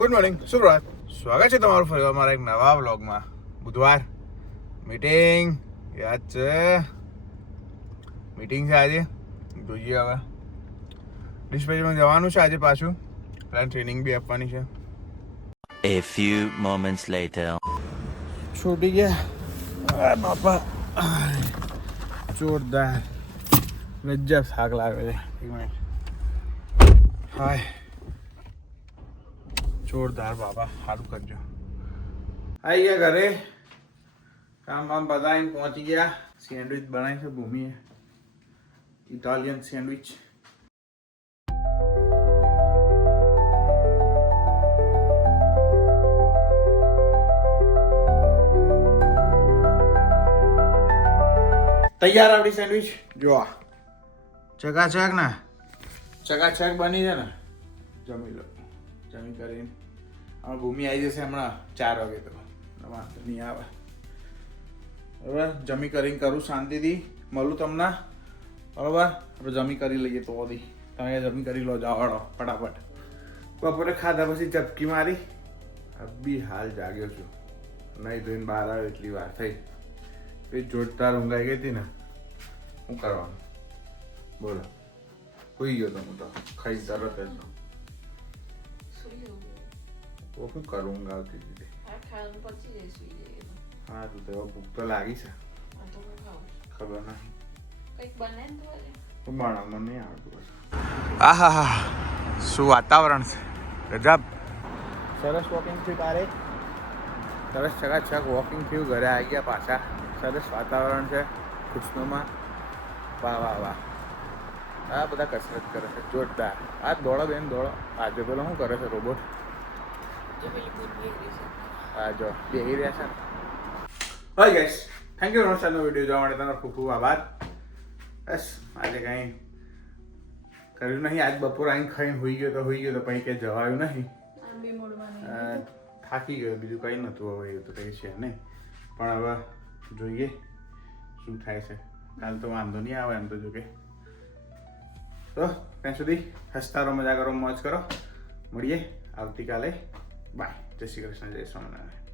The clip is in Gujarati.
Good morning, સુપ્રભાત. સ્વાગત છે તમારું ફરી અમારા એક નવા વ્લોગમાં. બુધવાર મીટિંગ યાદ છે, મીટિંગ છે આજે. જોઈએ હવે ડિસ્પેચમાં જવાનું છે આજે પાછું. ટ્રેનિંગ બી આપવાની છે. A few moments later. છૂટી ગયા બાપા, જોરદાર ગજબ થાક લાગે છે. હાય જોરદાર બાબા, સારું કરજો. આવી ગયા ઘરે, કામ બામ બતાવીને પહોંચી ગયા. સેન્ડવિચ બનાવી છે ભૂમિએ, ઇટાલિયન સેન્ડવિચ. તૈયાર આપણી સેન્ડવિચ. જો આ ચકાચક ને ચકાચક બની છે ને. જમી લો, જમી કરીને હવે ભૂમિ આવી જશે હમણાં 4 વાગે, તો વાંધો નહીં આવે. બરાબર, જમી કરીને કરું શાંતિથી, મળું તમને. બરાબર, આપણે જમી કરી લઈએ તો બધી. તમે જમી કરી લો, જાઓ ફટાફટ. બપોરે ખાધા પછી ચપકી મારી, બી હાલ જાગ્યો છું. નહીં ધોઈને બહાર આવ્યો એટલી વાર થઈ. એ જોરદાર ઊંઘાઈ ગઈ હતી ને, શું કરવાનું બોલો. સુઈ ગયો તો હું તો, ખાઈ તરત જ. શું કરું, ઊંઘ આવતી હતી. હા તું તો ભૂખ તો લાગી છે, ખબર નહીં બનાવવા નહીં આવતું. આહા હા, શું વાતાવરણ છે ગજબ. સરસ વોકિંગ થયું તારે, સરસ ચકાચક વોકિંગ થયું. ઘરે આવી ગયા પાછા. સરસ વાતાવરણ છે, ખુશનુમા. વાહ વાહ વાહ. આ બધા કસરત કરે છે જોરદાર. આ દોડો બેન દોડો. આજે પેલો શું કરે છે રોબોટ? હા જો બેહી રહ્યા છે ને. Hi guys, thank you very much આજનો વિડીયો જોવા માટે તમારો ખૂબ ખૂબ આભાર. બસ આજે કંઈ કર્યું નહીં. આજ બપોર આવીને ખાઈને હોઈ ગયો તો પછી ક્યાંય જવાયું નહીં. થાકી ગયો, બીજું કંઈ નહોતું. હવે એવું તો કંઈ છે નહીં, પણ હવે જોઈએ શું થાય છે. કાલ તો વાંધો નહીં આવે એમ તો. જો કે તો ત્યાં સુધી હસતા રહો, મજા કરો, મોજ કરો. મળીએ આવતીકાલે. બાય. જય શ્રી કૃષ્ણ, જય સ્વામિનારાયણ.